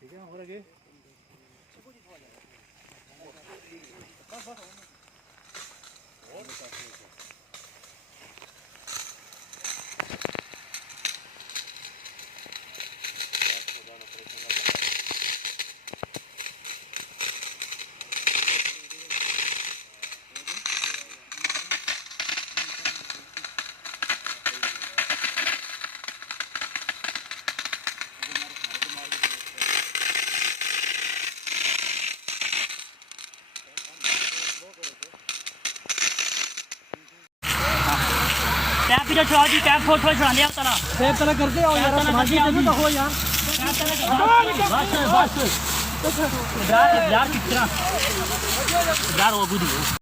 ठीक है और आगे टैप भी जो चलाओ जी टैप थोड़ा थोड़ा चला लिया तला टैप तला करते हो यार समाजी करते तो हो यार बस बस यार यार कितना यार वो बुद्धि